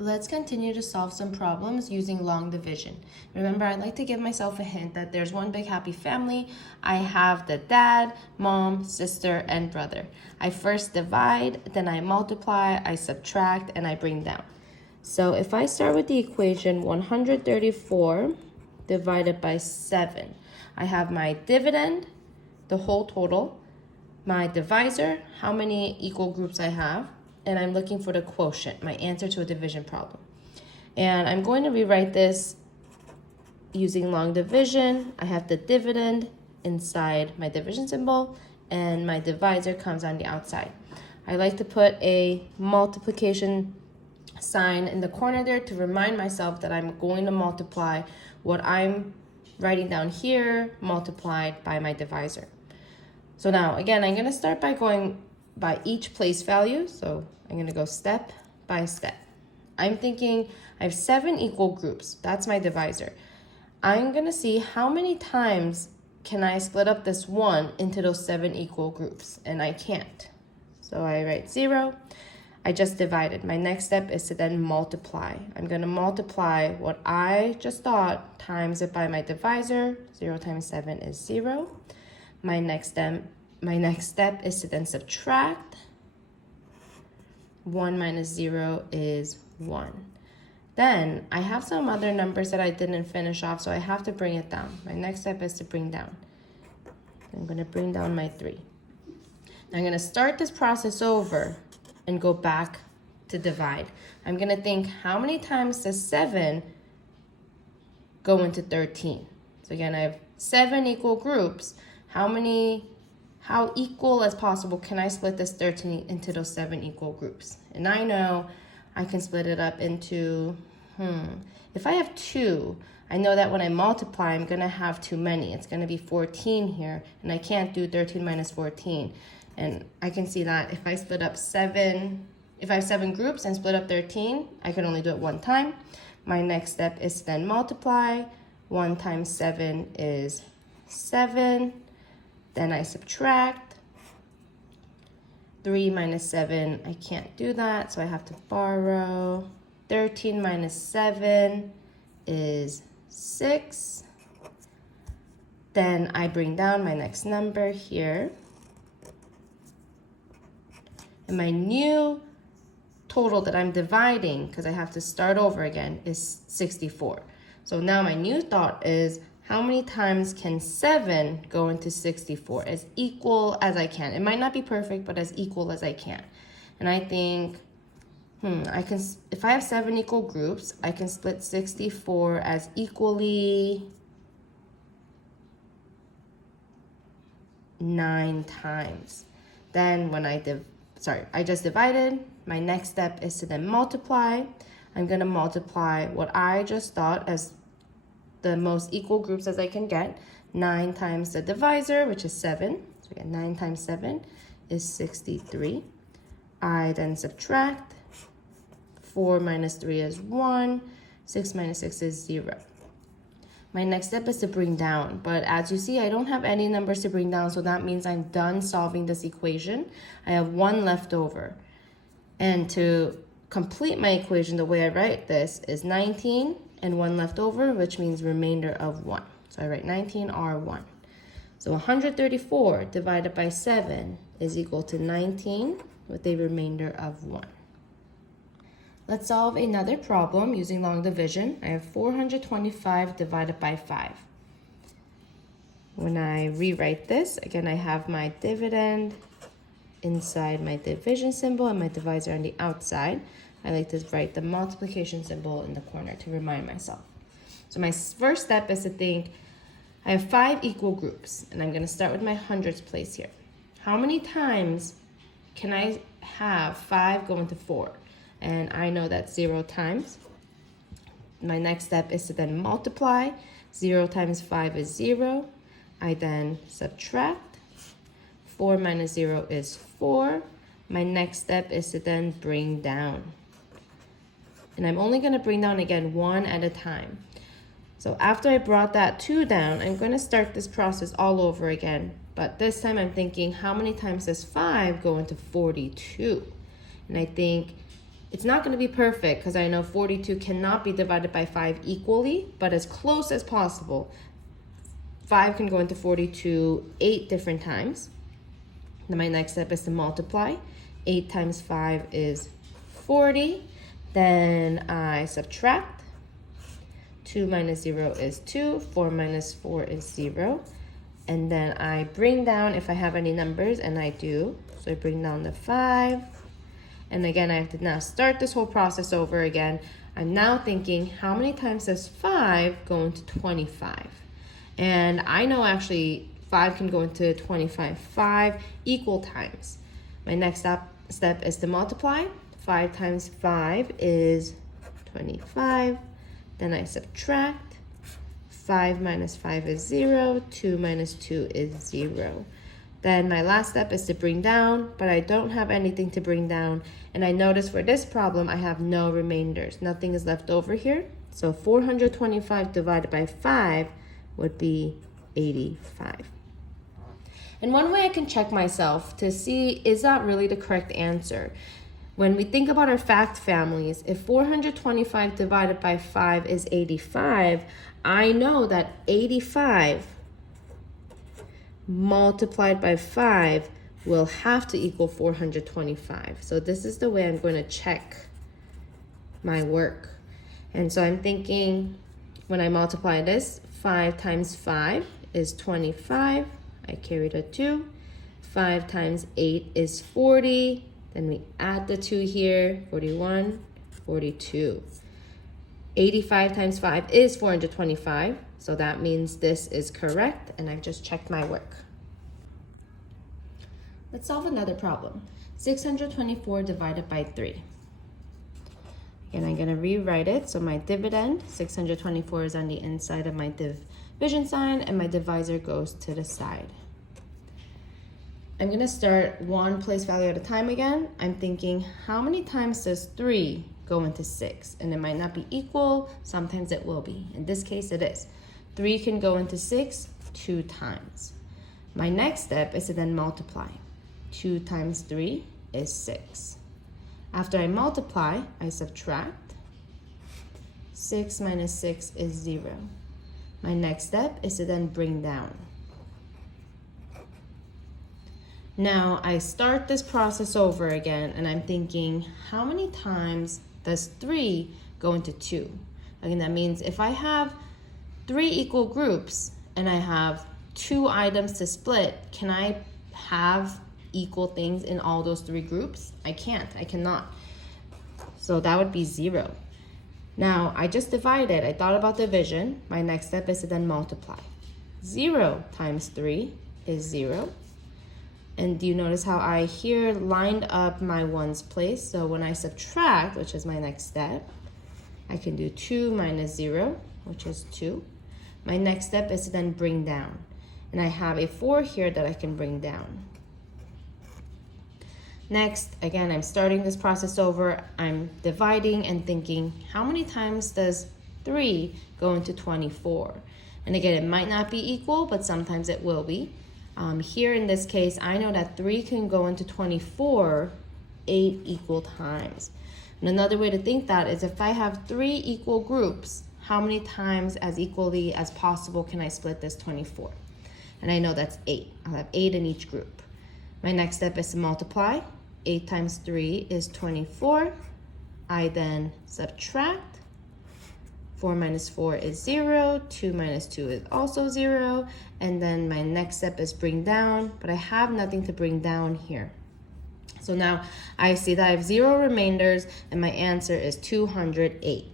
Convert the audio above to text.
Let's continue to solve some problems using long division. Remember, I like to give myself a hint that there's one big happy family. I have the dad, mom, sister, and brother. I first divide, then I multiply, I subtract, and I bring down. So if I start with the equation 134 divided by 7, I have my dividend, the whole total, my divisor, how many equal groups I have, and I'm looking for the quotient, my answer to a division problem. And I'm going to rewrite this using long division. I have the dividend inside my division symbol, and my divisor comes on the outside. I like to put a multiplication sign in the corner there to remind myself that I'm going to multiply what I'm writing down here multiplied by my divisor. So now, again, I'm going to start by going by each place value. So I'm going to go step by step. I'm thinking I have 7 equal groups. That's my divisor. I'm going to see how many times can I split up this 1 into those 7 equal groups, and I can't. So I write 0. I just divided. My next step is to then multiply. I'm going to multiply what I just thought times it by my divisor. 0 times 7 is 0. My next step is to then subtract. 1 minus 0 is 1. Then I have some other numbers that I didn't finish off, so I have to bring it down. My next step is to bring down. I'm going to bring down my 3. Now I'm going to start this process over and go back to divide. I'm going to think, how many times does 7 go into 13? So again, I have 7 equal groups. How equal as possible can I split this 13 into those 7 equal groups? And I know I can split it up into, if I have 2, I know that when I multiply, I'm going to have too many. It's going to be 14 here, and I can't do 13 minus 14. And I can see that if I split up 7, if I have 7 groups and split up 13, I can only do it one time. My next step is to then multiply. 1 times 7 is 7. Then I subtract. 3 minus 7, I can't do that, so I have to borrow. 13 minus 7 is 6. Then I bring down my next number here. And my new total that I'm dividing, because I have to start over again, is 64. So now my new thought is, how many times can 7 go into 64? As equal as I can. It might not be perfect, but as equal as I can. And I think, if I have 7 equal groups, I can split 64 as equally 9 times. Then when I just divided. My next step is to then multiply. I'm going to multiply what I just thought as the most equal groups as I can get. 9 times the divisor, which is 7. So again, 9 times 7 is 63. I then subtract. 4 minus 3 is 1. 6 minus 6 is 0. My next step is to bring down, but as you see, I don't have any numbers to bring down, so that means I'm done solving this equation. I have 1 left over. And to complete my equation, the way I write this is 19 and 1 left over, which means remainder of 1. So I write 19R1. So 134 divided by 7 is equal to 19 with a remainder of 1. Let's solve another problem using long division. I have 425 divided by 5. When I rewrite this, again, I have my dividend inside my division symbol and my divisor on the outside. I like to write the multiplication symbol in the corner to remind myself. So my first step is to think, I have 5 equal groups, and I'm going to start with my hundreds place here. How many times can I have 5 go into 4? And I know that's 0 times. My next step is to then multiply. 0 times 5 is 0. I then subtract. 4 minus 0 is 4. My next step is to then bring down. And I'm only going to bring down again 1 at a time. So after I brought that 2 down, I'm going to start this process all over again. But this time I'm thinking, how many times does 5 go into 42? And I think It's not going to be perfect because I know 42 cannot be divided by 5 equally, but as close as possible. 5 can go into 42 8 different times. Then my next step is to multiply. 8 times 5 is 40. Then I subtract. 2 minus 0 is 2. 4 minus 4 is 0. And then I bring down if I have any numbers, and I do. So I bring down the 5. And again, I have to now start this whole process over again. I'm now thinking, how many times does 5 go into 25? And I know actually 5 can go into 25 5 equal times. My next step is to multiply. 5 times 5 is 25. Then I subtract. 5 minus 5 is 0. 2 minus 2 is 0. Then my last step is to bring down, but I don't have anything to bring down. And I notice for this problem, I have no remainders. Nothing is left over here. So 425 divided by 5 would be 85. And one way I can check myself to see, is that really the correct answer? When we think about our fact families, if 425 divided by 5 is 85, I know that 85 multiplied by 5 will have to equal 425. So this is the way I'm going to check my work. And so I'm thinking, when I multiply this, 5 times 5 is 25. I carried a 2. 5 times 8 is 40. Then we add the 2 here, 41, 42. 85 times 5 is 425. So that means this is correct, and I've just checked my work. Let's solve another problem. 624 divided by 3. And I'm going to rewrite it. So my dividend, 624, is on the inside of my division sign, and my divisor goes to the side. I'm going to start one place value at a time again. I'm thinking, how many times does 3 go into 6? And it might not be equal. Sometimes it will be. In this case, it is. 3 can go into 6 2 times. My next step is to then multiply. 2 times 3 is 6. After I multiply, I subtract. 6 minus 6 is 0. My next step is to then bring down. Now I start this process over again, and I'm thinking, how many times does 3 go into 2? Again, that means if I have 3 equal groups and I have 2 items to split, can I have equal things in all those 3 groups? I can't. I cannot. So that would be 0. Now I just divided. I thought about division. My next step is to then multiply. 0 times 3 is 0. And do you notice how I here lined up my ones place? So when I subtract, which is my next step, I can do 2 minus 0, which is 2. My next step is to then bring down. And I have a 4 here that I can bring down. Next, again, I'm starting this process over. I'm dividing and thinking, how many times does 3 go into 24? And again, it might not be equal, but sometimes it will be. Here in this case, I know that 3 can go into 24 8 equal times. And another way to think that is, if I have 3 equal groups, how many times as equally as possible can I split this 24? And I know that's 8. I'll have 8 in each group. My next step is to multiply. 8 times 3 is 24. I then subtract. 4 minus 4 is 0. 2 minus 2 is also 0. And then my next step is bring down, but I have nothing to bring down here. So now I see that I have 0 remainders, and my answer is 208.